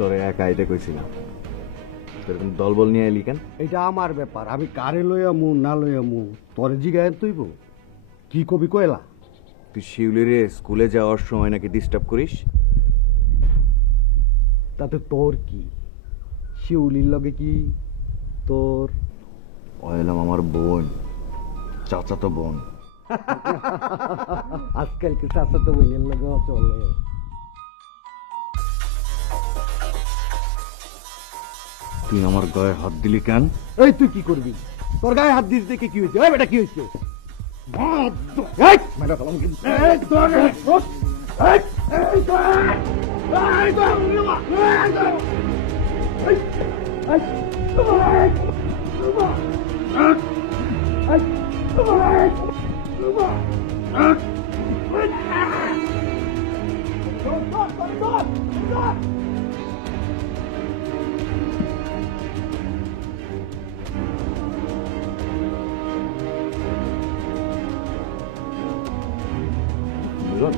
তোরে একা আইতে কইছিলাম, এরকম দলবল নিয়ে এলি কেন? এটা আমার ব্যাপার, আমি কারে লইয়ামু না লইয়ামু তোরে জিগায় তুইব। কি কবি কয়লা? তুই শিউলিরে স্কুলে যাওয়ার সময় নাকি ডিস্টার্ব করিস। তাতে তোর কি? শিউলির লগে কি তোর? এলাম আমার বোন, চাচাতো বোন। আজকাল কি চাচাতো বোনের লগে চলে? তুই আমার গায়ে হাত দিলি কেন? এই তুই কি করবি? তোর গায়ে হাত দিস দেখে কি হয়েছে? এই বেটা কি হয়েছে? মিলন,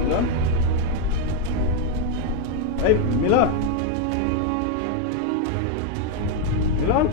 মিলন, এই মিলন, মিলন।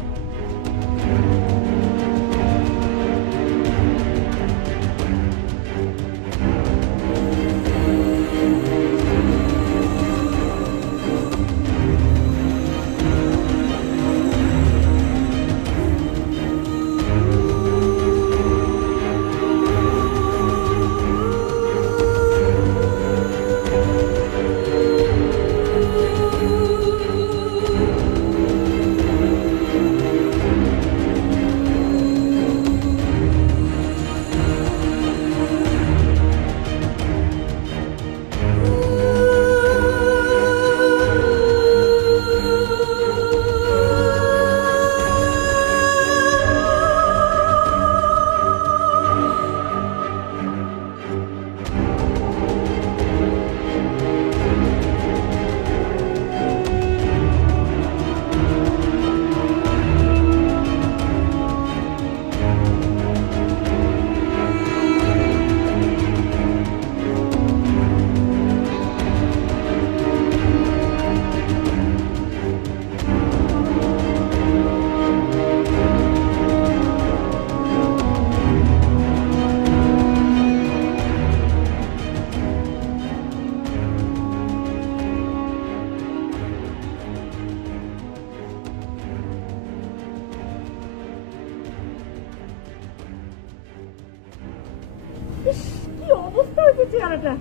কি অবস্থা হয়েছে চেহারাটা।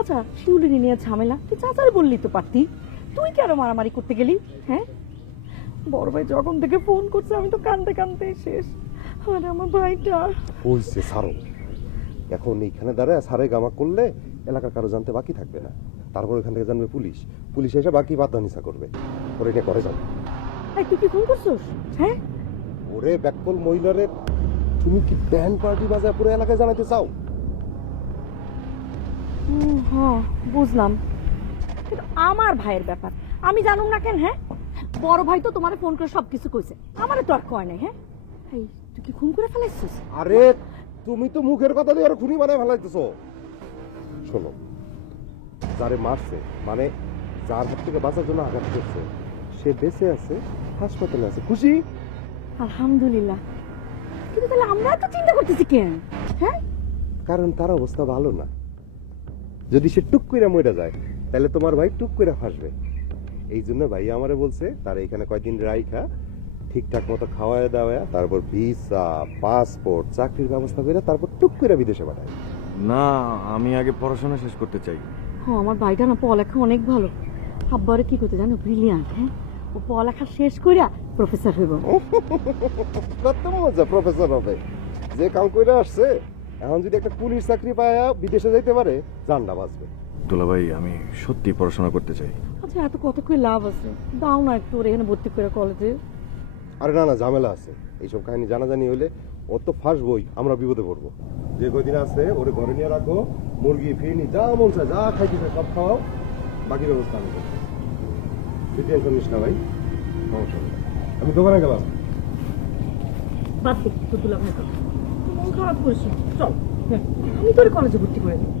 আচ্ছা শিউলিনী নিয়ে ঝামেলা, তুই চাচারে বললি তো পারতি, তুই কেন মারামারি করতে গেলি? হ্যাঁ, বড় ভাই যখন থেকে ফোন করছে আমি তো কান্দতে কান্দতে শেষ। আর আমার ভাইটা হইছে সারো, এখন এইখানে দাঁড়ায় সারে গামা করলে এলাকার কারো জানতে বাকি থাকবে না। তারপর ওখান থেকে জানবে পুলিশ, পুলিশ এসে বাকি বাদদানিসা করবে। ওরে নিয়ে করে যাবে। তুই কি ফোন করছিস? হ্যাঁ ওরে ব্যাককল মহিলারে তুমি কি ব্যান্ড পার্টি বাজায় পুরো এলাকায় জানাতে চাও? হ্যাঁ বুঝলাম, কিন্তু আমার ভাইয়ের ব্যাপার আমি জানুম না কেন? হ্যাঁ, বড় ভাই তো তোমার ফোন করে সবকিছু কইছে, আমারে তো আর কয় নাই। হ্যাঁ, তুই কি খুন করে ফেলাইছিস? আরে তুমি তো মুখের কথা দিয়ে আরো খুনি বানায় ফেলাইতেছো। শোনো, যারে মারছে মানে যার হাত থেকে বাঁচার জন্য আঘাত করছে সে বেঁচে আছে, হাসপাতালে আছে, খুশি? আলহামদুলিল্লাহ। কিন্তু তাহলে আমরা তো চিন্তা করতেছি কেন? হ্যাঁ, কারণ তার অবস্থা ভালো না। যদি সে টুক করে মরে যায় তাহলে তোমার ভাই টুক করে ফাঁসবে। এই জন্য ভাই আমারে বলছে তার এখানে কয়দিন রাইখা ঠিকঠাক মতো খাওয়ায় দাওয়া, তারপর ভিসা, পাসপোর্ট, চাকরির ব্যবস্থা করে তারপর টুক করে বিদেশে পাঠায়। না, আমি আগে পড়াশোনা শেষ করতে চাই। হ্যাঁ, আমার ভাইটা না পড়ালেখা অনেক ভালো। আব্বারে কি করতে জানো, ব্রিলিয়ান্ট। হ্যাঁ, ও পড়ালেখা শেষ কইরা প্রফেসর হইব। কত মজা, প্রফেসর হবে। যে কাম করে আসছে এখন যদি একটা পুলিশ চাকরি পায় বিদেশে যাইতে পারে, জানটা বাঁচবে। দুলাভাই, আমি সত্যি পড়াশোনা করতে চাই। আচ্ছা, এত কত করে লাভ আছে, দাও না একটু ওর এখানে ভর্তি করে কলেজে। আরে না না, ঝামেলা আছে। এইসব কাহিনী জানাজানি হইলে ও তো ফাঁসবই, আমরা বিপদে পড়বো। যে কয়দিন আছে ওরে ঘরে নিয়ে রাখো, মুরগি ফিরনি যা মন চায় যা খাইতে সব খাওয়াও, বাকি ব্যবস্থা আমি করবো। তুই টেনশন নিস না ভাই, সমস্যা নেই। আমি দোকানে গেলাম। বাদ দে তো তুলা ভাই, মন খারাপ করিস। চল, হ্যাঁ, আমি তোর কলেজে ভর্তি করে দিই।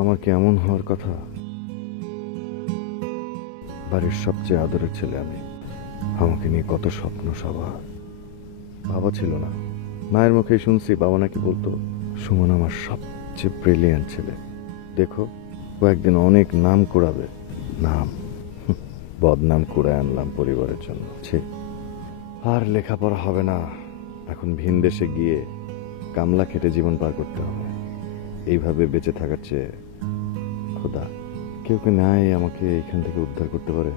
আমার কেমন হওয়ার কথা? বাড়ির সবচেয়ে আদরের ছেলে আমি। আমাকে নিয়ে কত স্বপ্ন সবার। বাবা ছিল না, মায়ের মুখে শুনছি বাবা নাকি বলতো সুমন আমার সবচেয়ে ব্রিলিয়ান্ট ছেলে। দেখো, ও একদিন অনেক নাম কুড়াবে। নাম বদনাম কুড়ায় আনলাম পরিবারের জন্য। আর লেখাপড়া হবে না, এখন ভিন দেশে গিয়ে কামলা খেটে জীবন পার করতে হবে। এইভাবে বেঁচে থাকার চেয়ে খোদা কেউ কে নাই আমাকে এখান থেকে উদ্ধার করতে পারে।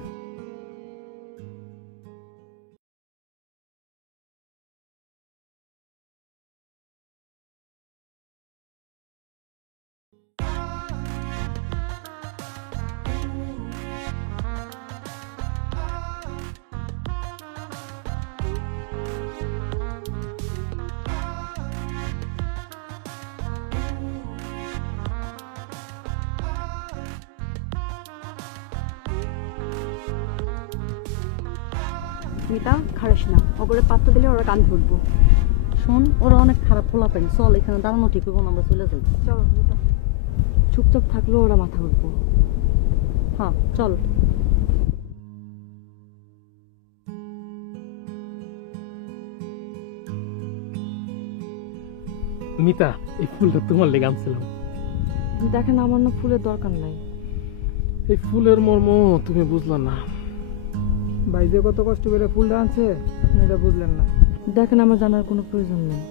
মিতা খারিস না, ওগরে পাত্তা দিলে ওরা কান ধরবো। শোন, ওরা অনেক খারাপ পোলাপেন, চল এখানে দাঁড়ানো ঠিক হইব না, আমরা চলে যাই। চলো মিতা, চুপচাপ থাকলেও ওরা মাথা উঠবো। হ্যাঁ চল। মিতা, এই ফুলটা তোমার লেগে আনছিলাম। দেখেন আমার না ফুলের দরকার নাই। এই ফুলের মর্ম তুমি বুঝলা না। ভাই যে কত কষ্ট করে ফুলটা আনছে আপনি এটা বুঝলেন না। দেখেন আমার জানার কোনো প্রয়োজন নেই।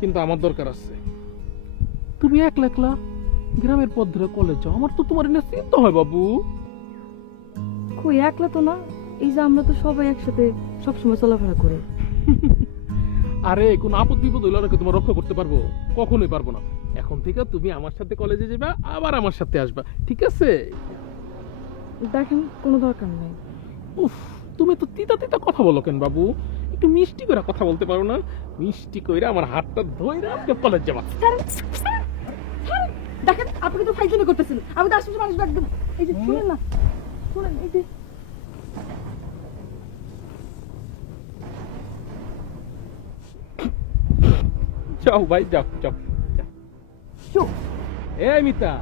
কিন্তু আমার দরকার আছে। তুমি একলা একলা গ্রামের পথ ধরে কলেজ যাও, আমার তো তোমার এনে চিন্তা হয় বাবু। কই একলা তো না, এই যে আমরা তো সবাই একসাথে সবসময় চলাফেরা করি। আরে কোন আপদ বিপদ হইলে নাকি তোমার রক্ষা করতে পারবো? কখনোই পারবো না। এখন থেকে তুমি আমার সাথে কলেজে যাবে, আবার আমার সাথে আসবা, ঠিক আছে? দেখেন কোনো দরকার নেই। উফ, তুমি তো তিতা তিতা কথা বলো কেন বাবু? একটু মিষ্টি করে কথা বলতে পারো না? মিষ্টি কইরা আমার হাতটা ধইরা আপনি কলেজ যাবা। দেখেন আপনি তো ফাইজলামি করতেছেন, আমি তো আশেপাশে মানুষ একদম। এই যে শুনেন না, শুনেন এই যে যাও ভাই, যাও যাও যাও। চুপ। এই মিতা,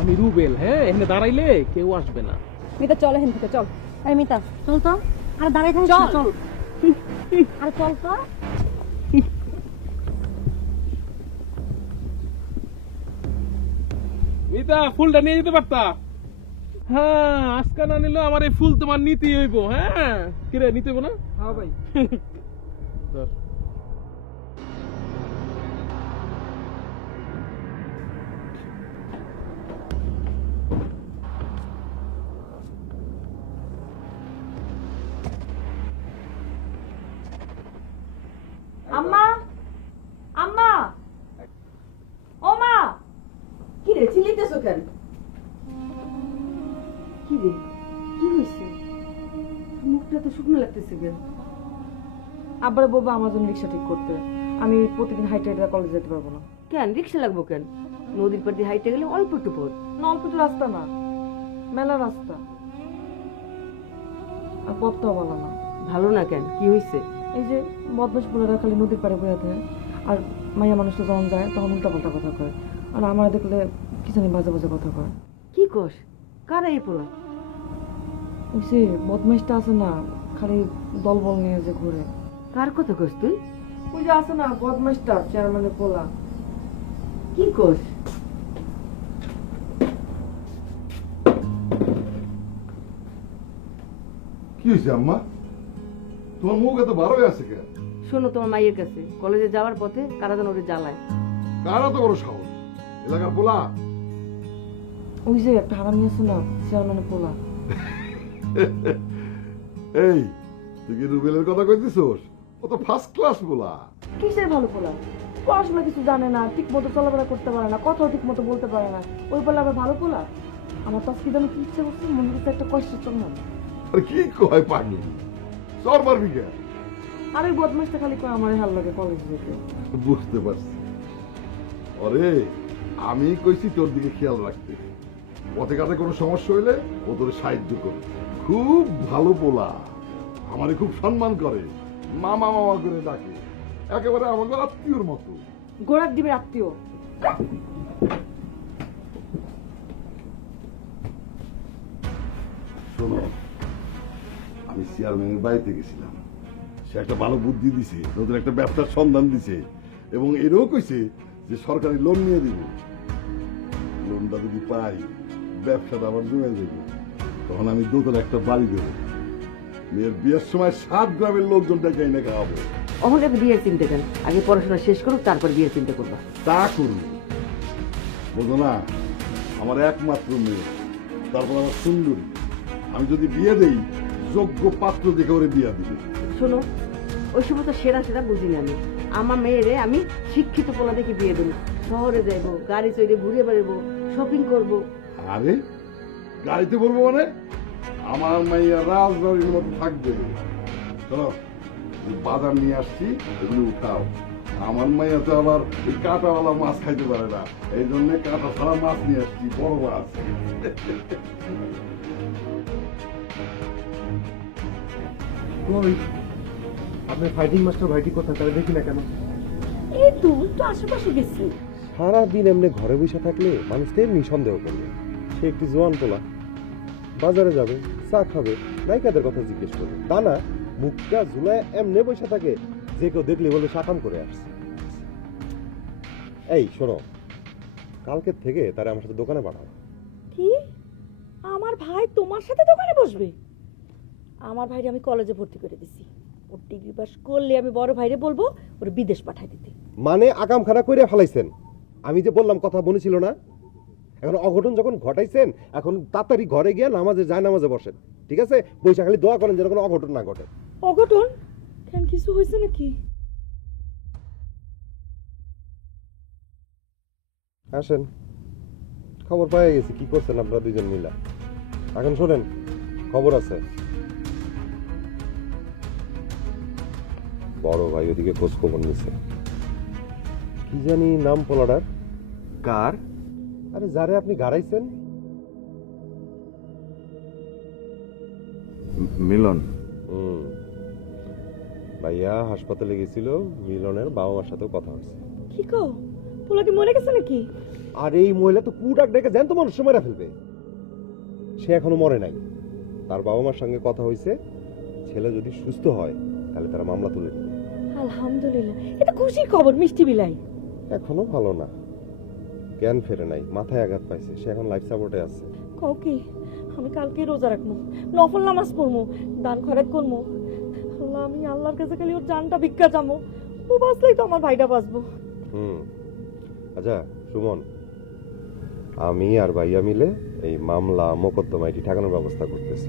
আমি রুবেল। হ্যাঁ, এখানে দাঁড়াইলে কেউ আসবে না। মিতা চল এখান থেকে, চল। এই মিতা চল তো, আর দাঁড়াই থাকিস না, চল। আর চল তো। মিতা, ফুলটা নিয়ে যেতে পারতা? হ্যাঁ, আজকে না নিলে আমার এই ফুল তোমার নিতেই হইব। হ্যাঁ, কিরে নিতে হইব না? হ্যাঁ ভাই। ধর। আম্মা, আম্মা, ও মা, কি রে চিল্লাইতেছো কেন? কি রে, কি হয়েছে? মুখটা তো শুকনো লাগতেছে কেন? আব্বারে বলবো আমার জন্য রিক্সা ঠিক করতে। আমি প্রতিদিন হাইটে হাইটে কলেজ যেতে পারবো না। কেন রিক্সা লাগবো কেন? নদীর পাড় দিয়ে হাইটে গেলে অল্প একটু পথ। না অল্প একটু রাস্তা না, মেলা রাস্তা, আর পথটাও ভালো না। ভালো না কেন? কি হয়েছে? এই যে বদমাস পোলারা খালি নদীর পাড়ে বয়ে থাকে, আর মাইয়া মানুষটা যখন যায় তখন উল্টা পাল্টা কথা কয়, আর আমার দেখলে কি জানি বাজে বাজে কথা কয়। কি কস? কারা এই পোলা? ওই যে বদমাইশটা আছে না, খালি দলবল নিয়ে যে ঘুরে। কার কথা কস তুই? ওই যে আছে না বদমাইশটা, চেয়ারম্যানের পোলা। কি কস? কি হয়েছে আম্মা? তোমার মুখ এত বার হয়ে আছে কেন? শোনো, তোমার মাইয়ের কাছে কলেজে যাওয়ার পথে কারা যেন ওরে জ্বালায়। কারা তো বড় সাহস? এলাকার পোলা? ওই যে একটা হারামি আছে না, চেয়ারম্যানের পোলা। এই, তুই কি রুবেলের কথা কইতেছোস? ও তো ফার্স্ট ক্লাস পোলা। কিসের ভালো পোলা? পড়াশোনা কিছু জানে না, ঠিক মতো চলাফেরা করতে পারে না, কথাও ঠিক মতো বলতে পারে না, ওই পোলা আবার ভালো পোলা? আমার তো আজকে যেন কি ইচ্ছে করছে, মনে হচ্ছে একটা কষ্টের জন্য। আরে কি কয় পাগলি? চর পারবি কেন? আর ওই বদমাইশটা খালি কয় আমার হাল লাগে কলেজ যেতে। বুঝতে পারছি। আরে আমি কইছি তোর দিকে খেয়াল রাখতে, পথে ঘাটে কোনো সমস্যা হইলে ও তোর সাহায্য করে। খুব ভালো পোলা, আমারে খুব সম্মান করে, মামা মামা করে ডাকে, একেবারে আমাকে আত্মীয়র মতো। গোড়ার ডিমের আত্মীয়। চেয়ারম্যানের বাড়িতে গেছিলাম। সে একটা ভালো বুদ্ধি দিছে, নতুন একটা ব্যবসার সন্ধান দিছে এবং এরও কইছে যে সরকারি লোন নিয়ে দিব। লোনটা যদি পাই ব্যবসাটা আবার জমে দেবে, তখন আমি দোতলা একটা বাড়ি দেবো। মেয়ের বিয়ের সময় 7 গ্রামের লোকজন ডেকে এনে খাওয়াবো। অহলে বিয়ের চিন্তা কেন? আগে পড়াশোনা শেষ করুক, তারপর বিয়ের চিন্তা করবা। তা করুন, বোঝো না, আমার একমাত্র মেয়ে, তারপর আমার সুন্দরী। আমি যদি বিয়ে দেই, যোগ্য পাত্র দেখে ওরে বিয়ে দিব। শোনো, ওই সময় তো সেরা সেরা বুঝি না আমি। আমার মেয়েরে আমি শিক্ষিত পোলা দেখে বিয়ে দেবো। শহরে যাইবো, গাড়ি চড়ে ঘুরে বেড়াবো, শপিং করবো। আরে গাড়িতে বলবো মানে? আমার মাইয়া রাজবাড়ির মতো থাকবে। চলো, বাজার নিয়ে আসছি, এগুলো উঠাও। আমার মাইয়া তো আবার ওই কাঁটাওয়ালা মাছ খাইতে পারে না, এই জন্য কাঁটা ছাড়া মাছ নিয়ে আসছি, বড় মাছ। কই আপনি ফাইটিং মাস্টার ভাইটি কোথায়, তাহলে দেখি না কেন? এই তো একটু আশেপাশে গেছি। সারাদিন এমনি ঘরে বসে থাকলে মানুষ তো এমনি সন্দেহ করবে সে একটি জোয়ান পোলা। বাজারে যাবে, চা খাবে, নায়িকাদের কথা জিজ্ঞেস করবে, তা না মুখটা ঝুলায় এমনি বসে থাকে যে কেউ দেখলে বলে সাকাম করে আসছে। এই শোনো, কালকের থেকে তারা আমার সাথে দোকানে পাঠাও। কি? আমার ভাই তোমার সাথে দোকানে বসবে? আমার ভাইরে আমি কলেজে ভর্তি করে দিছি। ওর ডিগ্রি পাস করলে আমি বড় ভাইরে বলবো ওর বিদেশ পাঠাই দিতে। মানে আকাম খানা করে ফেলাইছেন। আমি যে বললাম কথা মনে ছিল না? এখন অঘটন যখন ঘটাইছেন, এখন তাড়াতাড়ি ঘরে গিয়ে নামাজে যায় নামাজে বসেন, ঠিক আছে? বৈশা খালি দোয়া করেন যেন কোনো অঘটন না ঘটে। অঘটন কেন, কিছু হয়েছে নাকি? আসেন, খবর পাই গেছি কি করছেন আপনারা দুজন মিলা। এখন শোনেন, খবর আছে। বড় ভাই ওদিকে খোঁজ খবর নিছে। কি জানি নাম পোলাডার? কার? আরে যারে আপনি গাড়াইছেন। মিলন। ভাইয়া হাসপাতালে গেছিল, মিলনের বাবা মার সাথেও কথা হয়েছে। কি কো, পোলা কি মরে গেছে নাকি? আর এই মহিলা তো কুডাক ডেকে জ্যান্ত মানুষ মেরে ফেলবে। সে এখনো মরে নাই। তার বাবা মার সঙ্গে কথা হয়েছে, ছেলে যদি সুস্থ হয় তাহলে তারা মামলা তুলে নেবে। আলহামদুলিল্লাহ, এটা খুশির খবর। মিষ্টি বিলাই এখনো ভালো না, জ্ঞান ফেরে নাই, মাথায় আঘাত পাইছে, সে এখন লাইফ সাপোর্টে আছে। কও কি? আমি কালকে রোজা রাখবো, নফল নামাজ পড়বো, দান খয়রাত করবো। আল্লাহ, আমি আল্লাহর কাছে খালি ওর জানটা ভিক্ষা চামো। ও বাঁচলেই তো আমার ভাইটা বাঁচবো। আচ্ছা সুমন, আমি আর ভাইয়া মিলে এই মামলা মোকদ্দমা এটি ঠেকানোর ব্যবস্থা করতেছি।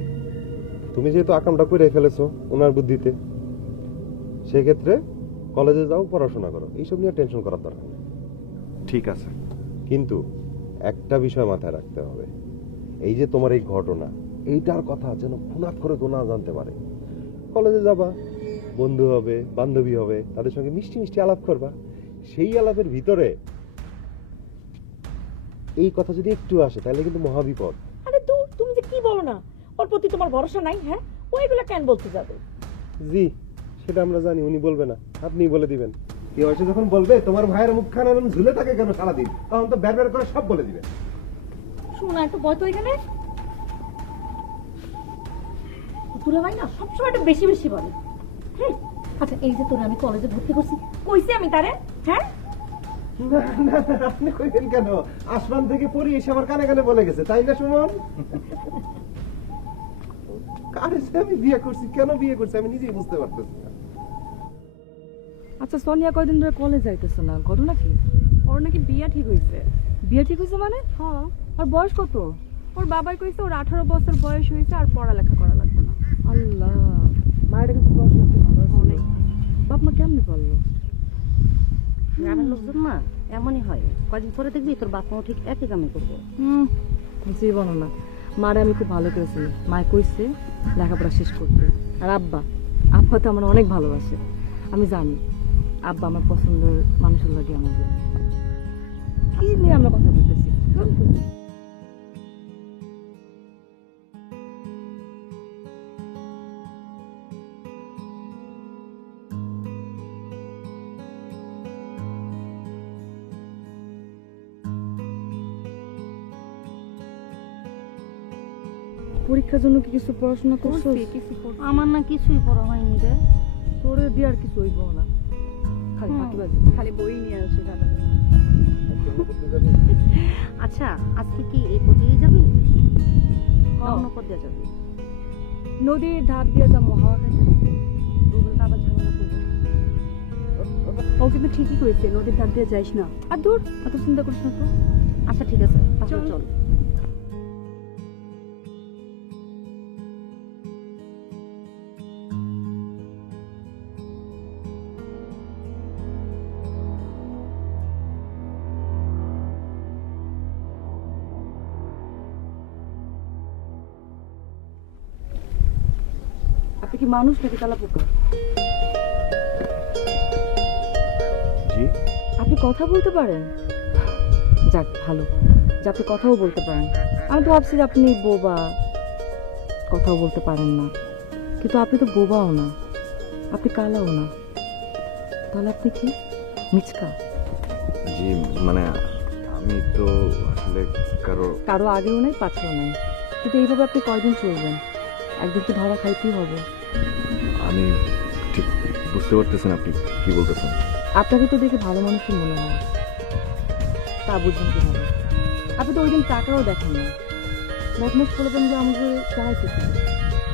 তুমি যেহেতু আকামটা করে ফেলেছো ওনার বুদ্ধিতে, সেক্ষেত্রে কলেজে যাও, পড়াশোনা করো, এইসব নিয়ে টেনশন করার দরকার নেই। ঠিক আছে, কিন্তু একটা বিষয় মাথায় রাখতে হবে, এই যে তোমার এই ঘটনা, এইটার কথা যেন খুনাত করে না জানতে পারে। কলেজে যাবা, বন্ধু হবে, বান্ধবী হবে, তাদের সঙ্গে মিষ্টি মিষ্টি আলাপ করবা। সেই আলাপের ভিতরে এই কথা যদি একটু আসে তাহলে কিন্তু মহাবিপদ। আরে দূর, তুমি যে কি বলো না, ওর প্রতি তোমার ভরসা নাই? হ্যাঁ, ও এগুলা কেন বলতে যাবে? জি, সেটা আমরা জানি, উনি বলবে না, আপনিই বলে দিবেন। কেউ এসে যখন বলবে তোমার ভাইয়ের মুখখানা ঝুলে থাকে কেন সারাদিন, তখন তো ব্যাট ব্যাট করে সব বলে দিবে। শোনা একটু বয় তো এখানে। তুলা ভাই না সবসময় একটু বেশি বেশি বলে। আচ্ছা, এই যে তোরা আমি কলেজে ভর্তি করছি, কইছি আমি তারে? হ্যাঁ, আপনি কইবেন কেন? আসমান থেকে পড়ি এসে আমার কানে কানে বলে গেছে, তাই না সুমন? কারে আমি বিয়ে করছি, কেন বিয়ে করছি আমি নিজেই বুঝতে পারতেছি না। আচ্ছা, সোনিয়া কয়দিন ধরে কলেজ যাইতেছে না, ঘটনা কি? ওর নাকি বিয়া ঠিক হয়েছে। বিয়া ঠিক হয়েছে মানে? হ্যাঁ। আর বয়স কত? ওর বাবাই কইছে ওর 18 বছর বয়স হয়েছে, আর পড়ালেখা করা লাগবে না। আল্লাহ, মায়ের কিন্তু পড়াশোনা কি ভালো আছে? বাপ মা কেমনে পারলো? গ্রামের লোকজন না এমনই হয়, কদিন পরে দেখবি তোর বাপ মাও ঠিক একই কামে করবো। জীবন না, মারে আমি খুব ভালো করেছি, মায় কইছে লেখাপড়া শেষ করতে। আর আব্বা, আব্বা তো আমার অনেক ভালোবাসে। আমি জানি আব্বা আমার পছন্দের মানুষের লাগে আমার বিয়ে। কি নিয়ে আমরা কথা বলতেছি? পরীক্ষার জন্য কি কিছু পড়াশোনা করছো? আমার না কিছুই পড়া হয়নি রে। তোরে দিয়ে আর কিছু হইব না, খালি ফাঁকিবাজি, খালি বই নিয়ে আসে দাদা। আচ্ছা আজকে কি এই পথে যাবি না অন্য পথ দিয়ে যাবি? নদীর ধার দিয়ে যাবো, হাওয়া খাইতে। গুগলটা আবার ঝামেলা করবে। ও কিন্তু ঠিকই করেছে, নদীর ধার দিয়ে যাইস না। আর দূর, এত চিন্তা করিস না তো। আচ্ছা ঠিক আছে, তাহলে চল। আপনি কি মানুষ নাকি তালা পোকা? জি, আপনি কথা বলতে পারেন? যাক ভালো যে আপনি কথাও বলতে পারেন। আমি তো ভাবছি যে আপনি বোবা, কথাও বলতে পারেন না। কিন্তু আপনি তো বোবাও না, আপনি কালাও না, তাহলে আপনি কি মিচকা? জি মানে আমি তো আসলে কারো আগেও নাই পাছেও নাই, কিন্তু এইভাবে আপনি কয়দিন চলবেন? একদিন তো ধরা খাইতেই হবে। আমি ঠিক বুঝতে পারতেছেন আপনি কি বলতেছেন। আপনাকে তো দেখে ভালো মানুষই মনে হয়, তা বুঝবেন কিভাবে? আপনি তো ওই দিন টাকাও দেখেন না, বদমাস করবেন যে আমাকে চাইতেছে।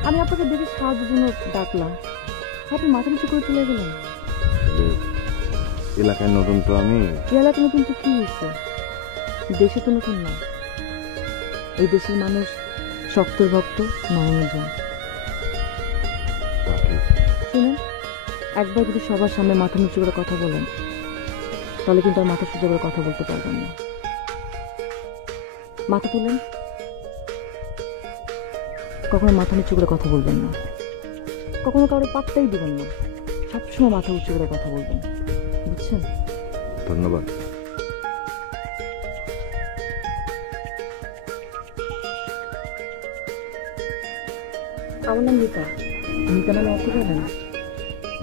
আমি আপনাকে দেখে সাহায্যের জন্য ডাকলাম, আপনি মাথা নিচু করে চলে গেলেন। এলাকায় নতুন তো আমি। এলাকা নতুন তো কি হয়েছে, দেশে তো নতুন না। এই দেশের মানুষ শক্তের ভক্ত, নরমের জন। শুনেন, একবার যদি সবার সামনে মাথা নিচু করে কথা বলেন, তাহলে কিন্তু আর মাথা সোজা করে কথা বলতে পারবেন না। মাথা তুলেন, কখনো মাথা নিচু করে কথা বলবেন না, কখনো কারো পাত্তাই দিবেন না, সবসময় মাথা উঁচু করে কথা বলবেন, বুঝছেন? ধন্যবাদ। আমার নাম রীতা। রীতা নামে অত জানেন?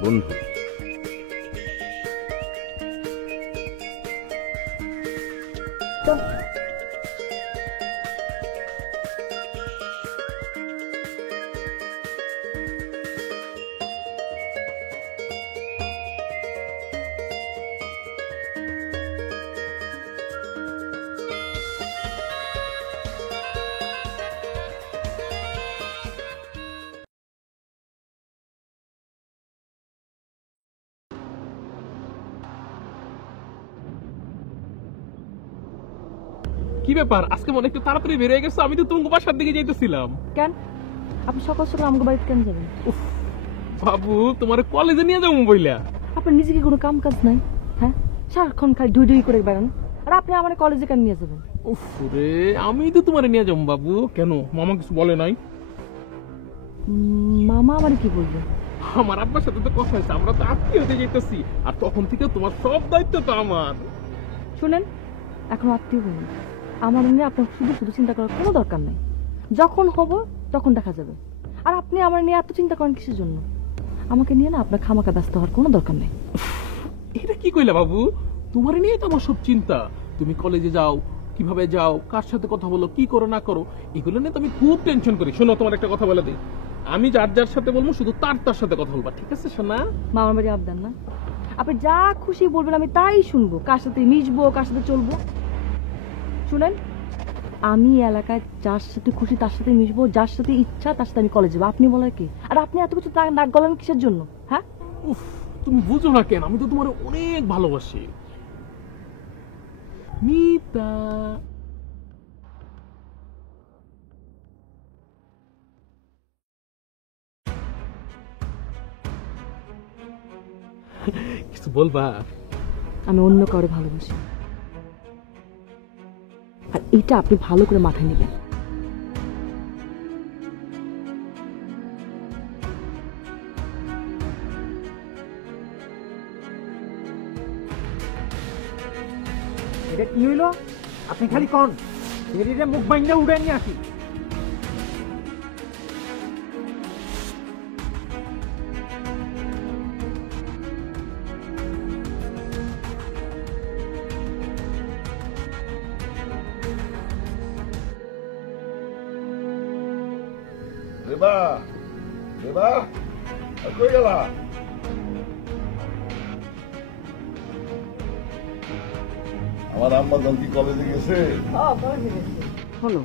বন্ধু। কি ব্যাপার, আজকে মনে একটু তাড়াতাড়ি বের হয়ে গেছো? আমি তো তোমার বাসার দিকে যাইতেছিলাম। কেন আপনি সকাল সকাল আমাকে বাড়িতে কেন যাবেন? উফ বাবু, তোমার কলেজে নিয়ে যাবো বইলা। আপনার নিজে কি কোনো কাম কাজ নাই? হ্যাঁ, সারাক্ষণ খালি ডুই ডুই করে বেড়ান, আর আপনি আমার কলেজে কেন নিয়ে যাবেন? উফ রে, আমি তো তোমার নিয়ে যাবো বাবু। কেন, মামা কিছু বলে নাই? মামা আমার কি বলবে? আমার আব্বার সাথে তো কথা হয়েছে, আমরা তো আত্মীয় হতে যেতেছি, আর তখন থেকে তোমার সব দায়িত্ব তো আমার। শুনেন, এখন আত্মীয় বলুন, আমার নিয়ে আপনার শুধু শুধু চিন্তা করার কোনো দরকার নাই। যখন হব তখন দেখা যাবে। আর আপনি আমার নিয়ে এত চিন্তা করেন কিসের জন্য? আমাকে নিয়ে না আপনার খামাকা ব্যস্ত হওয়ার কোনো দরকার নেই। এটা কি কইলা বাবু? তোমার নিয়ে তো আমার সব চিন্তা। তুমি কলেজে যাও, কিভাবে যাও, কার সাথে কথা বলো, কি করো না করো, এগুলো নিয়ে তো আমি খুব টেনশন করি। শোনো, তোমার একটা কথা বলে দিই, আমি যার যার সাথে বলবো শুধু তার সাথে কথা বলবা, ঠিক আছে শোনা? মামার বাড়ি আবদান না, আপনি যা খুশি বলবেন আমি তাই শুনবো, কার সাথে মিশবো, কার সাথে চলবো। শুনেন, আমি এলাকায় যার সাথে খুশি তার সাথে মিশবো, যার সাথে ইচ্ছা তার সাথে আমি কলেজে যাবো। আপনি বলার কি? আর আপনি এত কিছু নাক গলান কিসের জন্য? হ্যাঁ, উফ, তুমি বুঝো না কেন? আমি তো তোমার অনেক ভালোবাসি মিতা। কিছু বলবা? আমি অন্য কাউরে ভালোবাসি, আর এটা আপনি ভালো করে মাথায় নেবেন। এটা কি হইলো? আপনি খালি কন শরীরে মুখ বাইন্দা উড়ে নিয়ে আসি। দেবা দেবা আর কই গেলা? আমার আম্মা জান কি কলেজে গেছে? হলো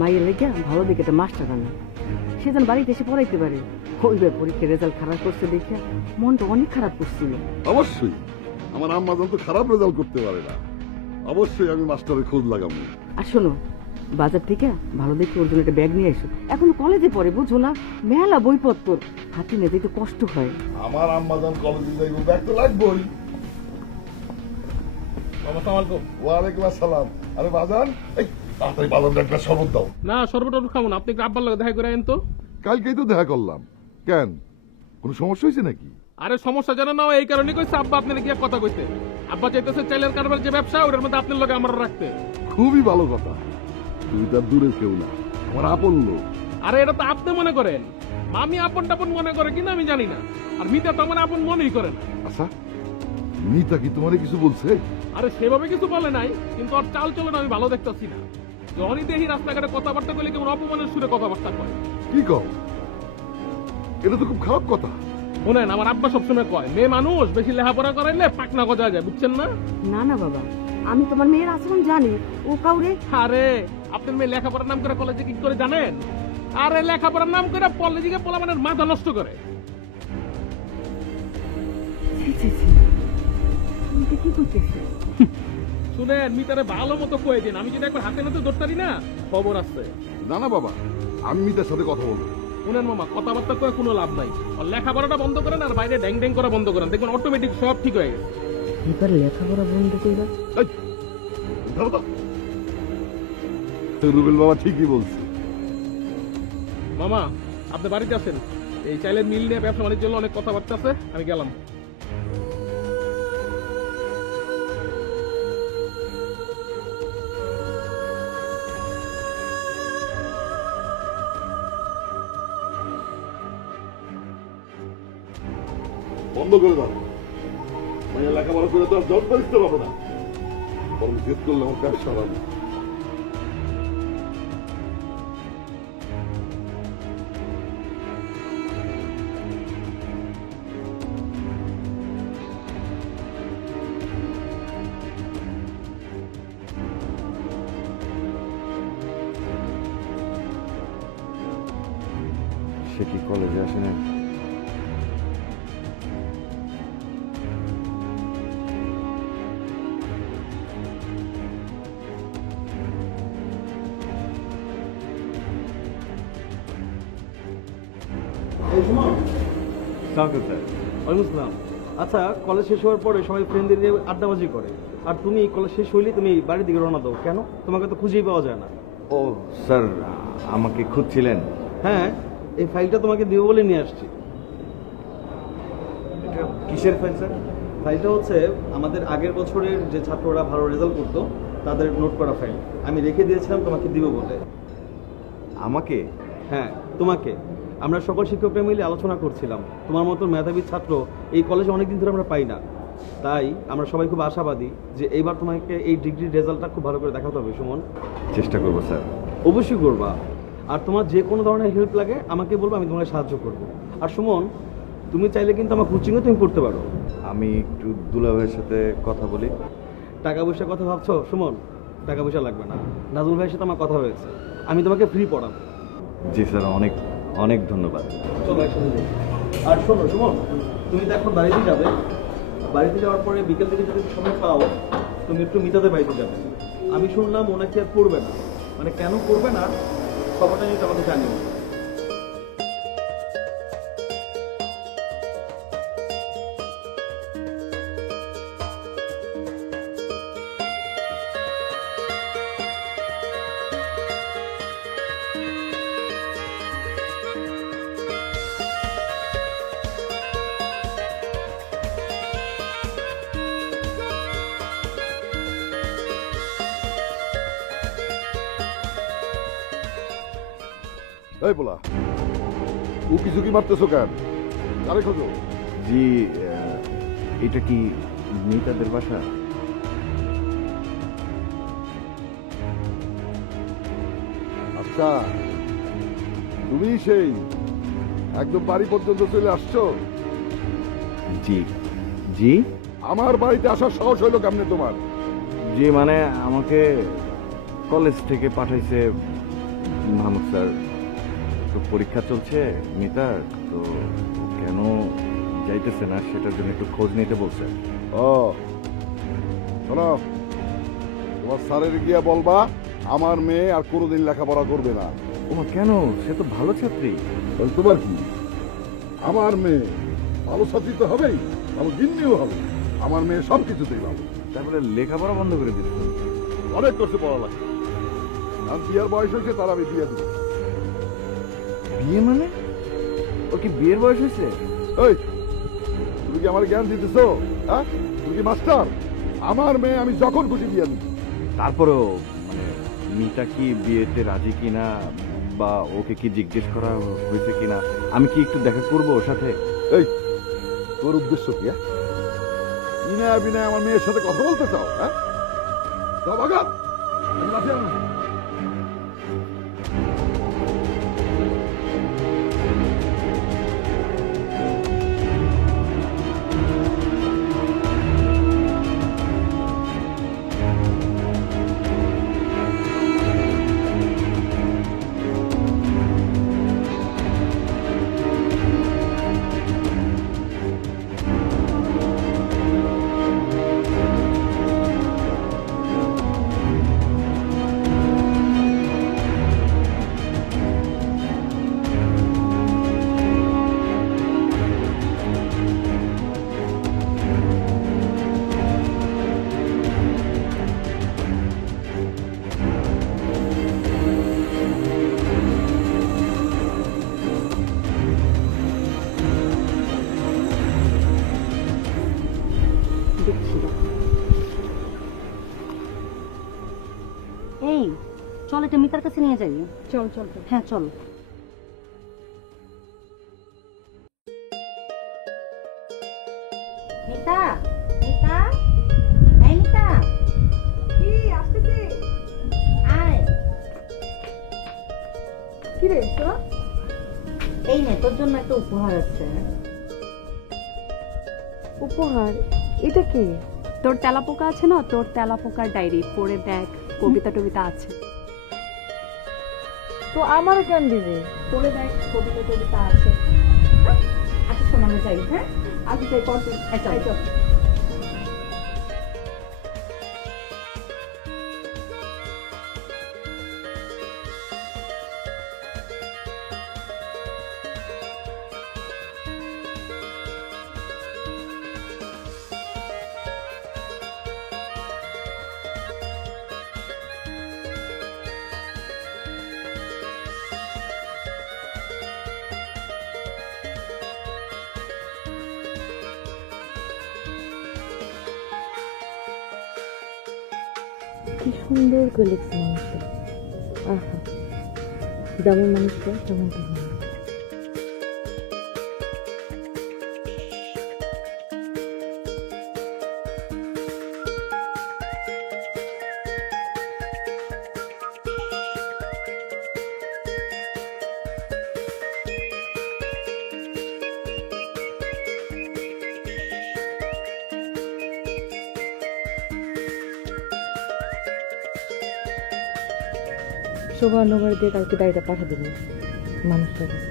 মাইয়ের লেগে ভালো দিকে একটা মাস্টার আনা, সে যেন বাড়িতে এসে পড়াইতে পারে। ওইবার পরীক্ষার রেজাল্ট খারাপ করছে দেখে মনটা অনেক খারাপ করছিল। অবশ্যই আমার আম্মা জান তো খারাপ রেজাল্ট করতে পারে না, অবশ্যই আমি মাস্টারের খোঁজ লাগাবো। আর শোনো, বাজার থেকে ভালো দেখে ওর জন্য একটা ব্যাগ নিয়ে এসো। এখন কলেজে পড়ে বুঝো না, মেলা বইপত্র হাতে নিয়ে যেতে কষ্ট হয়। আমার আম্মা জান কলেজে যাইব, ব্যাগ তো লাগবেই। ওয়ালাইকুম আসসালাম। আরে বাজান, এই তাড়াতাড়ি বাজান একটা শরবত দাও। না শরবত খাবো না, আপনি একটু আব্বার লগে দেখা করে আইন তো। কালকেই তো দেখা করলাম, কেন কোনো সমস্যা হয়েছে নাকি? আরে সমস্যা জানা না এই কারণে কইছে আব্বা আপনার গিয়ে কথা কইতে। আব্বা চাইতেছে চাইলের কারবার যে ব্যবসা ওটার মধ্যে আপনার লগে আমরা রাখতে। খুবই ভালো কথা, তুই তার দূরে কেউ না, আমার আপন লোক। আরে এটা তো আপনি মনে করেন, মামি আপন টাপন মনে করে কিনা আমি জানি না, আর মিতা তো আমার আপন মনেই করে না। আচ্ছা মিতা কি তোমারে কিছু বলছে? আরে সেভাবে কিছু বলে নাই, কিন্তু আর চাল চলন আমি ভালো দেখতেছি না। যখনই দেখি রাস্তাঘাটে কথাবার্তা বলে কেমন অপমানের সুরে কথাবার্তা কয়। কি কও? এটা তো খুব খারাপ কথা। শোনেন, আমার আব্বা সবসময় কয় মেয়ে মানুষ বেশি লেখাপড়া করাইলে পাকনা গজা যায়, বুঝছেন না? না না বাবা, আমি তোমার মেয়ের আচরণ জানি, ও কাউরে। আরে আপনার মেয়ে লেখাপড়ার নাম করে কলেজে কি করে জানেন? আরে লেখাপড়ার নাম করে কলেজে পোলামানের মাথা নষ্ট করে। কি করতেছে? শুনেন, মিতারে ভালো মতো কয়ে দিন, আমি যদি একবার হাতে নাতে ধরতারি না খবর আছে। না না বাবা, আমি মিতার সাথে কথা বলবো। শুনেন মামা, কথাবার্তা করে কোনো লাভ নাই। আর লেখাপড়াটা বন্ধ করেন আর বাইরে ড্যাং ড্যাং করা বন্ধ করেন, দেখবেন অটোমেটিক সব ঠিক হয়ে গেছে। এবার লেখাপড়া বন্ধ করবা? রুবেল বাবা ঠিকই বলছে। মামা আপনি বাড়িতে আছেন, এই চাইলের মিল নিয়ে ব্যবসা বাণিজ্য অনেক কথাবার্তা আছে, আমি গেলাম। বন্ধ করে দাও, মাইয়া লেখাপড়া করে তো আর জব দিতে পারবো না, বরং জেদ করলে আমার কাজ সারাবো। সে কি কলেজে আসে না? আচ্ছা, কলেজ শেষ হওয়ার পরে সবাই ফ্রেন্ডদের নিয়ে আড্ডাবাজি করে, আর তুমি কলেজ শেষ হইলে তুমি বাড়ির দিকে রওনা দাও কেন? তোমাকে তো খুঁজেই পাওয়া যায় না। ও স্যার, আমাকে খুঁজছিলেন? হ্যাঁ, এই ফাইলটা তোমাকে দিব বলে নিয়ে আসছি। কিসের ফাইল স্যার? ফাইলটা হচ্ছে আমাদের আগের বছরের যে ছাত্ররা ভালো রেজাল্ট করতো তাদের নোট করা ফাইল। আমি রেখে দিয়েছিলাম তোমাকে দিব বলে। আমাকে? হ্যাঁ তোমাকে। আমরা সকল শিক্ষকরা মিলে আলোচনা করছিলাম, তোমার মতো মেধাবী ছাত্র এই কলেজে অনেকদিন ধরে আমরা পাই না, তাই আমরা সবাই খুব আশাবাদী যে এইবার তোমাকে এই ডিগ্রির রেজাল্টটা খুব ভালো করে দেখাতে হবে। সুমন, চেষ্টা করবো স্যার। অবশ্যই করবা, আর তোমার যে কোনো ধরনের হেল্প লাগে আমাকে বলবো, আমি তোমাকে সাহায্য করবো। আর সুমন, তুমি চাইলে কিন্তু আমার কোচিংয়ে তুমি পড়তে পারো। আমি একটু দুলা ভাইয়ের সাথে কথা বলি। টাকা পয়সার কথা ভাবছো? সুমন, টাকা পয়সা লাগবে না, নাজুল ভাইয়ের সাথে আমার কথা হয়েছে, আমি তোমাকে ফ্রি পড়াবো। জি স্যার, অনেক অনেক ধন্যবাদ। চলো একসাথে যাই। আর শোনো সুমন, তুমি তো এখন বাড়িতে যাবে, বাড়িতে যাওয়ার পরে বিকেল থেকে যদি সময় পাও তুমি একটু মিতাদের বাড়িতে যাবে। আমি শুনলাম ওনাকে আর পড়বে না, মানে কেন করবে না খবরটা নিয়ে আমাকে জানিও। এই বলা, উকি ঝুঁকি মারতেছো কেন? আরে খোঁজো। জি, এটা কি মিতাদের বাসা? আচ্ছা, তুমি সেই একদম বাড়ি পর্যন্ত চলে আসছো? জি জি আমার বাড়িতে আসার সাহস হইলো কেমনে তোমার? জি মানে আমাকে কলেজ থেকে পাঠাইছে মাহমুদ স্যার, তো পরীক্ষা চলছে মিতার, তো কেন যাইতেছে না সেটার জন্য একটু খোঁজ নিতে বলছে। ও শোনো, তোমার স্যারের গিয়া বলবা আমার মেয়ে আর কোনোদিন লেখাপড়া করবে না। ও কেন, সে তো ভালো ছাত্রী। তাহলে তোমার কি? আমার মেয়ে ভালো ছাত্রী তো হবেই, ভালো গিন্নিও হবে। আমার মেয়ে সব কিছুতেই ভালো। তারপরে লেখাপড়া বন্ধ করে দিচ্ছ? অনেক করছে পড়ালেখা, আমি বিয়ের বয়স হয়েছে, তার আমি বিয়ে দিব। বিয়ে মানে? ও কি বিয়ের বয়স হয়েছে? এই তুমি কি আমার জ্ঞান দিতেছো? হ্যাঁ, তুমি কি মাস্টার? আমার মেয়ে আমি যখন খুশি বিয়ে দিব। তারপরেও মানে মিতা কি বিয়েতে রাজি কিনা, বা ওকে কি জিজ্ঞেস করা হয়েছে কিনা, আমি কি একটু দেখা করবো ওর সাথে? এই তোর উদ্দেশ্য কি? বিনা বিনা আমার মেয়ের সাথে কথা বলতে চাও? হ্যাঁ, যাও বাগা, আমি লাফিয়ে আনবো। এই চল, এটা মিতার কাছে নিয়ে যাই। চল চল চল। হ্যাঁ চল। মিতা, মিতা, এই মিতা, কি আসতেছে? আয়। কি রে তোরা? এই নে, তোর জন্য একটা উপহার আছে। উপহার? এটা কি? তোর তেলাপোকা আছে না, তোর তেলাপোকার ডায়েরি পড়ে দেখ, কবিতা টবিতা আছে। তো আমারও কেন দিবি? পড়ে দেখ, কবিতা টবিতা আছে। আচ্ছা শোন, আমরা যাই। হ্যাঁ আচ্ছা তাই কর তুই। চল। কি সুন্দর করে লিখছে মানুষটা। আহা, যেমন মানুষটা তেমন তেমন। শোভা নম্বর দিয়ে কালকে ডায়েরিটা পাঠা দেবো মানুষটার কাছে।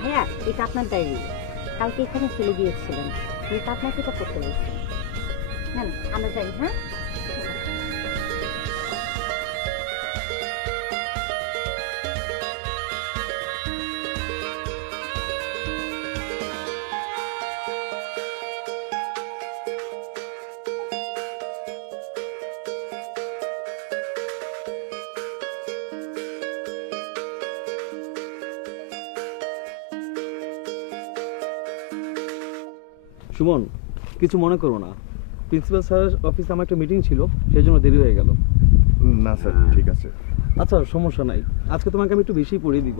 ভাইয়া, এটা আপনার ডায়েরি। কালকে এখানে ফেলে গিয়েছিলেন, এটা আপনাকে এটা করতে বলছি। না না, আমরা যাই। হ্যাঁ সুমন, কিছু মনে করো না, প্রিন্সিপাল স্যারের অফিসে আমার একটা মিটিং ছিল, সেই জন্য দেরি হয়ে গেল। না স্যার, ঠিক আছে। আচ্ছা সমস্যা নাই, আজকে তোমাকে আমি একটু বেশি পড়িয়ে দিব।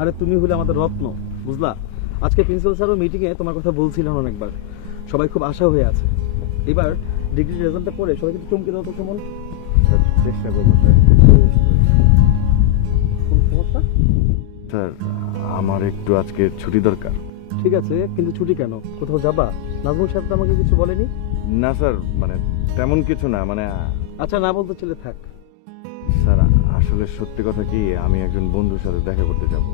আরে তুমি হলে আমাদের রত্ন, বুঝলা? আজকে প্রিন্সিপাল স্যারও মিটিংয়ে তোমার কথা বলছিলেন অনেকবার, সবাই খুব আশা হয়ে আছে। এবার ডিগ্রির রেজাল্টটা পড়ে সবাই কিন্তু চমকে দাও তো সুমন। স্যার চেষ্টা করবো স্যার, কিন্তু কোন সমস্যা? স্যার আমার একটু আজকে ছুটি দরকার। ঠিক আছে, কিন্তু ছুটি কেন? কোথাও যাবা? নাজমুল সাহেব তো আমাকে কিছু বলেনি। না স্যার, মানে তেমন কিছু না, মানে আচ্ছা না বলতে চলে থাক। স্যার আসলে সত্যি কথা কি, আমি একজন বন্ধুর সাথে দেখা করতে যাব,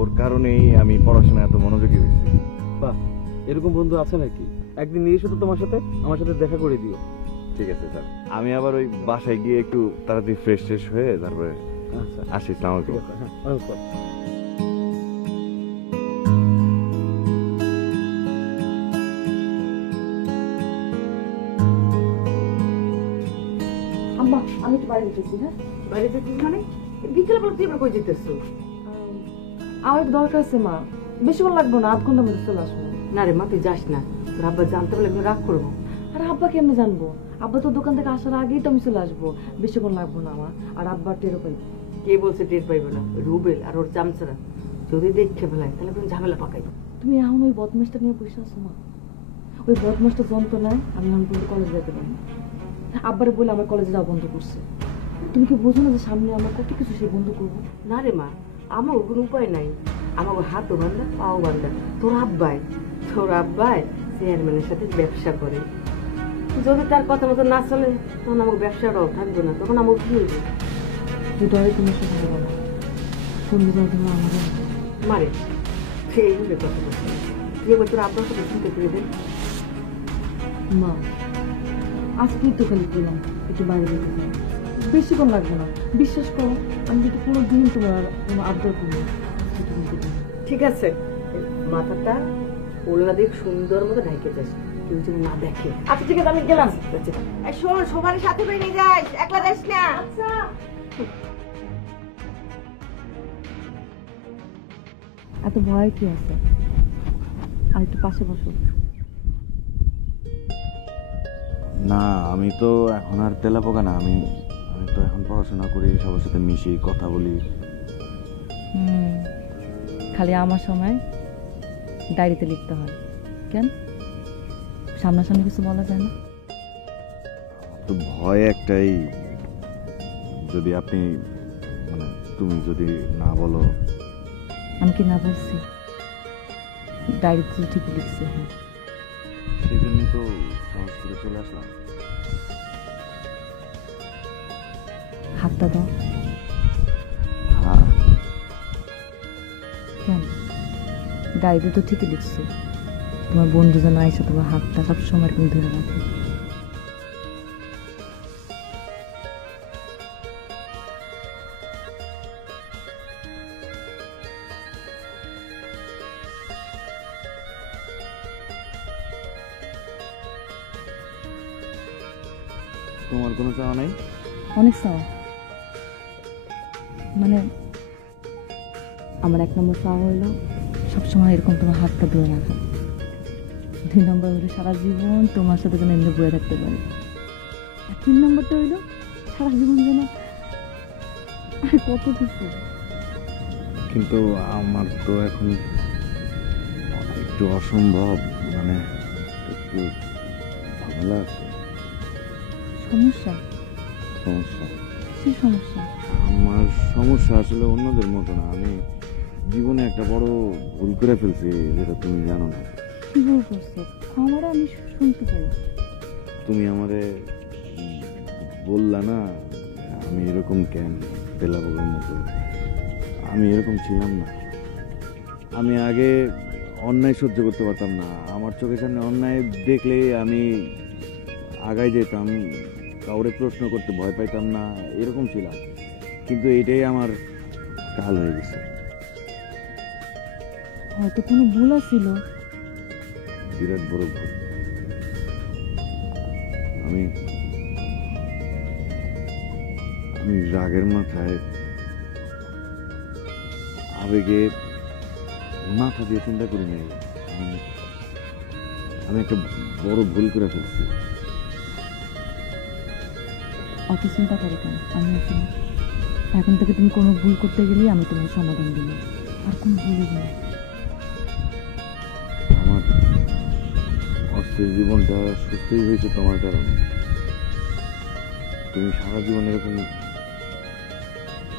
ওর কারণেই আমি পড়াশোনায় এত মনোযোগী হয়েছি। বাহ, এরকম বন্ধু আছে নাকি? একদিন নিয়ে এসো তো তোমার সাথে, আমার সাথে দেখা করে দিও। ঠিক আছে স্যার, আমি আবার ওই বাসায় গিয়ে একটু তাড়াতাড়ি ফ্রেশ ট্রেশ হয়ে তারপরে আচ্ছা আসি। আসসালামু ঠিক আলাইকুম। আছে, হ্যাঁ অনেক পর। আম্মা আমি একটু বাড়ি যেতেছি। হ্যাঁ বাইরে যেতিস মানে? বিকেলে বলে তুই এবার কই যেতেছ? আমার একটু দরকার আছে মা, বেশিক্ষণ লাগবো না, আধ ঘন্টার মধ্যে চলে আসবো। না রে মা, তুই যাস না, তোর আব্বা জানতে পারলে আমি রাগ করবো। আর আব্বা কেমনে জানবো? আব্বা তো দোকান থেকে আসার আগেই তো আমি চলে আসবো, বেশিক্ষণ লাগবো না আমার। আর আব্বা টেরও পাই। কে বলছে টের পাইবে না? রুবেল আর ওর চামচারা যদি দেখে ফেলায় তাহলে কোনো ঝামেলা পাকাই। তুমি এখন ওই বদমাসটা নিয়ে বসে আছো মা। ওই বদমাসটা যন্ত্রণায় আমি এখন পর্যন্ত কলেজে যেতে পারি না। আব্বারে বলে আমার কলেজে যাওয়া বন্ধ করছে। তুমি কি বোঝো না যে সামনে আমার কত কিছু সে বন্ধ করবো? না রে মা, আমার কোনো উপায় নাই। আমার হাতও বান্ধা, পাও বান্ধা। তোর আব্বাই চেয়ারম্যানের সাথে ব্যবসা করে। যদি তার কথা মতো না চলে তখন আমার ব্যবসাটাও থাকবে না, তখন আমার কি হইবে? যে ডরে তুমি সেটা হবে না, শুনলে যাও তুমি আমাদের মারে সেই ভুলে কথা বলছে। তুই এবার তোর আব্বার কথা শুনতে পেরে দেন। মা আজকেই তো খালি পেলাম একটু বাইরে যেতে চাই, বেশিক্ষণ লাগবে না, বিশ্বাস করো। আমি কিন্তু কোনো দিন তোমার কোনো আবদার করবো না। ঠিক আছে, মাথাটা ওল্লা দিয়ে সুন্দর মতো ঢাইকে যাস, কেউ যেন না দেখে। আচ্ছা ঠিক আছে, আমি গেলাম। শোন, সবার সাথে করে নিয়ে যাস, একলা যাস না। আচ্ছা এত ভয় কি আছে? আর একটু পাশে বসো। না আমি তো এখন আর তেলা পোকা না, আমি তো এখন পড়াশোনা করি, সবার সাথে মিশি, কথা বলি। খালি আমার সময় ডায়েরিতে লিখতে হয় কেন? সামনাসামনি কিছু বলা যায় না? তো ভয় একটাই, যদি আপনি মানে তুমি যদি না বলো। আমি কি না বলছি? ডায়েরিতে তো ঠিকই লিখছি। হ্যাঁ সেই জন্যই তো সাহস করে চলে আসলাম। হাতটা দাও। হ্যাঁ কেন? ডায়েরিতে তো ঠিকই লিখছো তোমার বন্ধু যেন আইসা তোমার হাতটা সবসময় এরকম ধরে রাখে। তোমার কোনো চাওয়া নাই? অনেক চাওয়া, মানে আমার 1 নম্বর চাওয়া হলো সবসময় এরকম তোমার হাতটা ধরে রাখা। 2 নম্বর হলো সারা জীবন তোমার সাথে যেন এমনি বয়ে থাকতে পারে। আর 3 নম্বরটা হইলো সারা জীবন যেন আর কত কিছু। কিন্তু আমার তো এখন একটু অসম্ভব, মানে একটু ঝামেলা আছে। সমস্যা? সমস্যা? কি সমস্যা? আমার সমস্যা আসলে অন্যদের মতো না, আমি জীবনে একটা বড় ভুল করে ফেলছি, যেটা তুমি জানো না। কি ভুল করছো? আমারও আমি শুনতে পাই। তুমি আমারে বললা না আমি এরকম কেন তেলা পোকার মতো। আমি এরকম ছিলাম না। আমি আগে অন্যায় সহ্য করতে পারতাম না, আমার চোখের সামনে অন্যায় দেখলেই আমি আগায় যেতাম, কাউরে প্রশ্ন করতে ভয় পাইতাম না, এরকম ছিলাম। কিন্তু এটাই আমার কাল হয়ে গেছে। হয়তো কোনো ভুল ছিল। বিরাট বড় ভুল। আমি রাগের মাথায় আবেগে মাথা দিয়ে চিন্তা করি নাই। আমি আমি একটা বড় ভুল করে ফেলছি। অত চিন্তা করো কেন, আমি আছি না। এখন থেকে তুমি কোনো ভুল করতে গেলেই আমি তোমার সমাধান দিব, আর কোনো ভুলই না। আমার অস্থির জীবনটা সুস্থই হয়েছে তোমার কারণে। তুমি সারা জীবন এরকম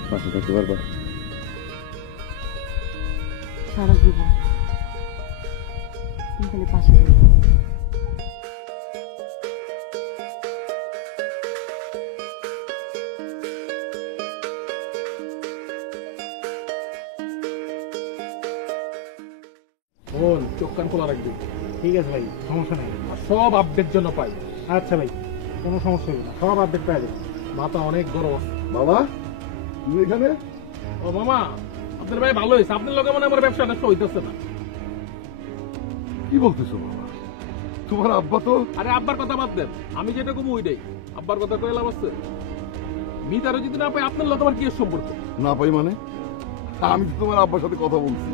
পাশে থাকতে পারবা? সারা জীবন তুমি খালি পাশে থাকবে। বল, চোখ কান খোলা রাখবি। ঠিক আছে ভাই, সমস্যা নেই। আর সব আপডেট জন্য পাই। আচ্ছা ভাই, কোনো সমস্যা হবে না, সব আপডেট পাওয়া যাবে। মাথা অনেক গরম। বাবা তুমি এখানে? ও মামা, আপনার ভাই ভালো হয়েছে। আপনার লোকে মনে হয় আমার ব্যবসা নষ্ট হইতেছে না। কি বলতেছো বাবা? তোমার আব্বা তো... আরে আব্বার কথা বাদ দেন, আমি যেটা কমু ওইটাই। আব্বার কথা কয়ে লাভ আছে? মিতারও যদি না পাই, আপনার লোক আমার কি এর সম্পর্ক? না পাই মানে? আমি তো তোমার আব্বার সাথে কথা বলছি।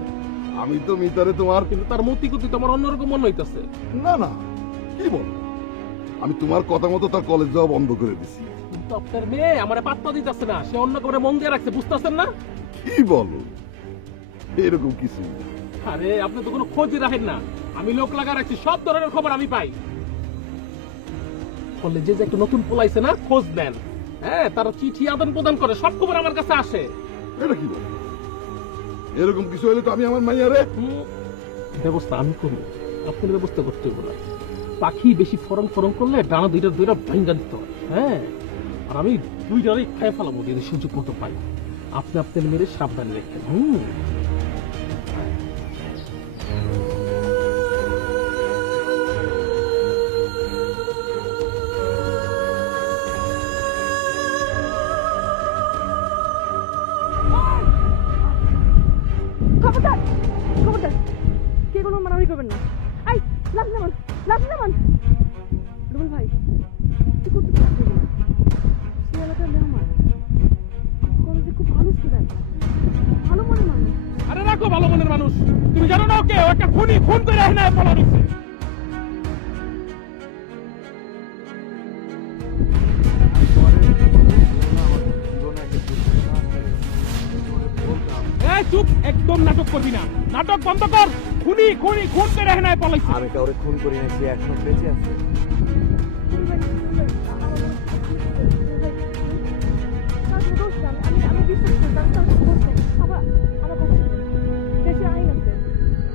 আমি তো মিতারে তোমার... কিন্তু তার মতি গতি তো আমার অন্যরকম মনে হইতেছে। না না, কি বল? আমি তোমার কথা মতো তার কলেজ যাওয়া বন্ধ করে দিছি। কিন্তু আপনার মেয়ে আমার পাত্তা দিতেছে না, সে অন্য করে মন দিয়ে রাখছে, বুঝতেছেন না? কি বলো? এরকম কিছু না। আরে আপনি তো কোনো খোঁজই রাখেন না। আমি লোক লাগা রাখছি, সব ধরনের খবর আমি পাই। কলেজে যে একটা নতুন পোলাইছে না, খোঁজ দেন। হ্যাঁ, তারা চিঠি আদান প্রদান করে, সব খবর আমার কাছে আসে। এটা কি বল? এরকম কিছু হলে তো আমি আমার মাইয়ারে... ব্যবস্থা আমি করি, আপনার ব্যবস্থা করতে হবে না। পাখি বেশি ফরম ফরম করলে ডানা দুইটা ভাঙ্গা দিতে হয়। হ্যাঁ, আর আমি দুইটারই খায় ফেলাবো যদি সুযোগ মতো পাই। আপনি আপনার মেরে সাবধানে রেখেন। খবরদার, খবরদার, কে কোনো মারামারি করবেন না। আই লাঠি নামান, লাঠি নামান। রুবেল ভাই, কি করতেছেন আপনি? সে এলাকার মেহমান, কলেজে খুব ভালো স্টুডেন্ট, ভালো মনের মানুষ। আরে রাখো ভালো মনের মানুষ। তুমি জানো না ওকে, ও একটা খুনি, খুন করে না পালা দিচ্ছে। চুপ, একদম নাটক করবি না। নাটক বন্ধ কর। খুনি খুনি খুন করে না পালাইছে। আমি কাউরে খুন করি না, সে এখনো বেঁচে আছে। আমি বিশ্বাস করতাম, দেশে আইন আছে,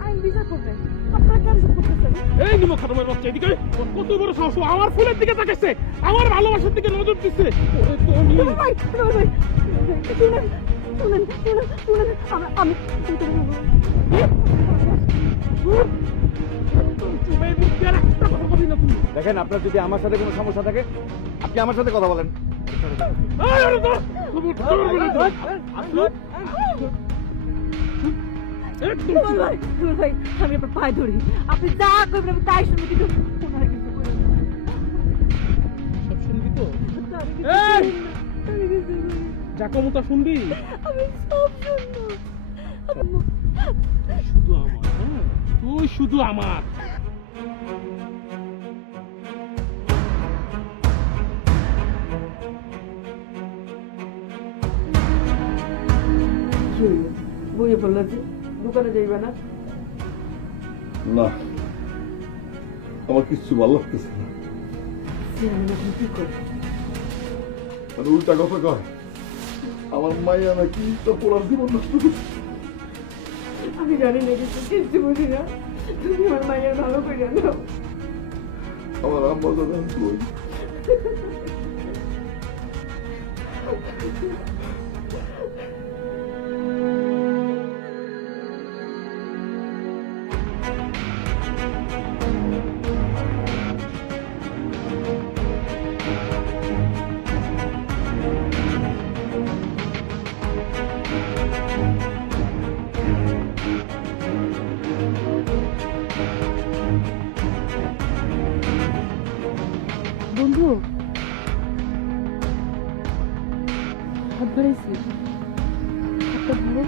আইন বিচার করবে। আপনারা কেন করতেছেন? এই নিমো খাদমের বাচ্চা, এদিকে কত বড় সাহস! আমার ফুলের দিকে তাকাইছে, আমার ভালোবাসার দিকে নজর দিচ্ছে। ওরে তুমি ভাই, ভাই, শুনেন, শুনেন, শুনেন, শুনেন, আমি দেখেন, আপনার যদি আমার সাথে কোনো সমস্যা থাকে, আপনি আমার সাথে কথা বলেন। ভাই, আমি আপনার পায়ে ধরি, আপনি যা করবেন আমি তাই শুনবো, কিন্তু ওনারা কিন্তু সব শুনবি তো? জাকমতা শুনবি? আমি সব শুনবো। শুধু আমার, তুই শুধু আমার। কি হইল? বইয়ে পড়লো যে দোকানে যাইবে না? না, আমার কিচ্ছু ভালো লাগতেছে না। কি করে? আর উল্টা কথা কয়, আমার মাইয়া নাকি তো পোলার জীবন নষ্ট করছে। আমি জানি না, কিছু কিচ্ছু বুঝি না। তুমি আমার মায়ের ভালো করে জানো। আমার আম্মা দাদা কই? বন্ধু, হাত বাড়াইছি, হাতটা ধরো।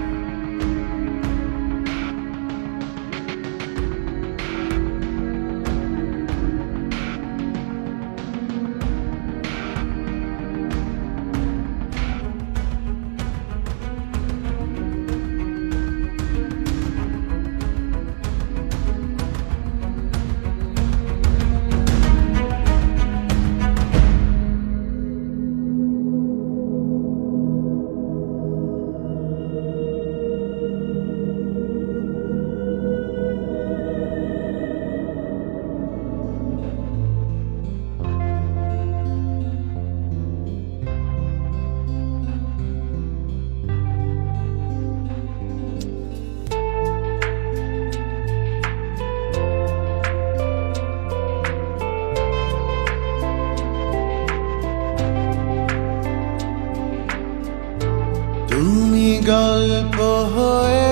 তুমি গল্প হয়ে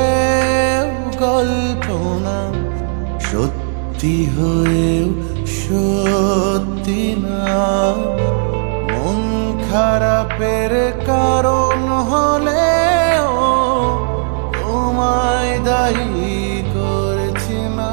গল্প না, সত্যি হয়েও সত্যি না। মন খারাপের কারণ হলেও তোমায় দায়ী করছি না।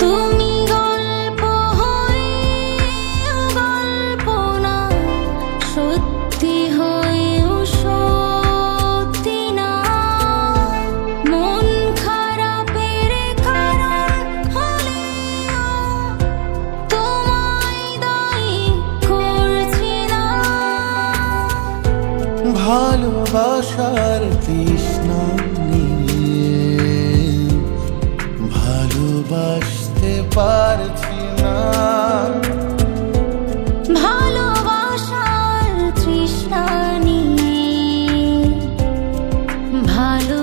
তুমি গল্প হয়ে গল্প না, সত্যি হয়েও সত্যি না। মন খারাপের কারণ হলেও তোমায় দায়ী করছি না। ভালোবাসার তৃষ্ণা নিয়ে ভালোবাসতে পারছি না। ভালোবাসার তৃষ্ণা নিয়ে ভালো